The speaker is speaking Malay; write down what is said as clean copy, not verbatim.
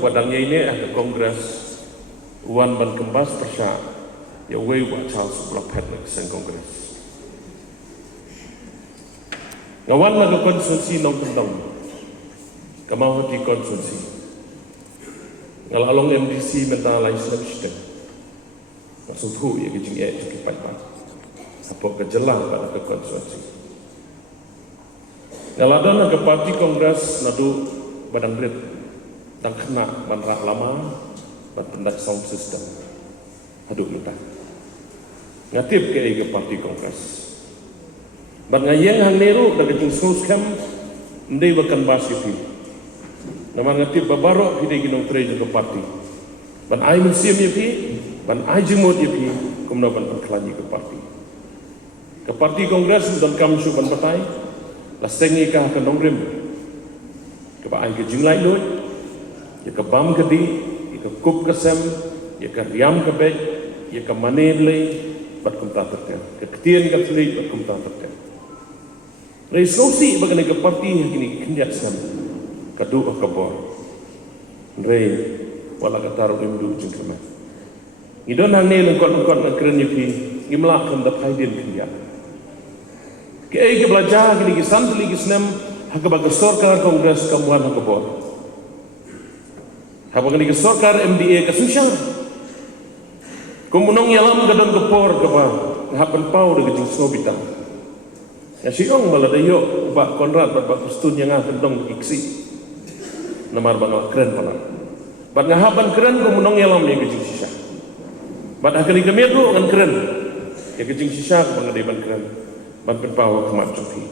padangnya ini ada kongres Wan ban kembas persya ya wei wa chal sebelah pet nak sen kongres ngawan lagu konstitusi nong tendong kamau hati konstitusi ngalalong MDC mental Islam system maksud hu ya kijing ya cukup pat apa kejelang pada ke konstitusi ngaladon ke parti kongres nadu badang rit dan kena banrak lama pendak sound system haduk minta ngatip ke parti kongres ban ngayeng hang neru da kecing sos kam ndai bakan basipi nama ngatip babaro hide ginong trejo ke parti ban ai museum yepi ban ai jemot yepi kumna ban klanyi ke parti kongres dan kam su ban batai la sengi ka ka nongrim ke ba ai ke jinglai loi ya ke bam ke di ya ke kup ke sem ya ke riam ke bek ya ke manen lei bat kum ta terten ke ketien ke tli bat kum ta terten resolusi bagane ke parti kini kinjat sem kadu ke bor rei wala ka taru imdu jingkema idon hang ne lengkot na keren yepi imla kan da phaidin kinjat ke ai ke belajar kini ke santli ke snem hak bag sarkar kongres kamuan hak bor hak bag ni sarkar MDA ke susah kumunong yalam gadon ke por ke ba hapan pau de jing sobita ya siong maladayo ba konrad ba kustun yang kendong iksi namar bang keren pala bat ngahaban keren kumunong yalam ni jing sisa bat akali kemeru ngan keren ya jing sisa bang ban keren ban pau kemat cuki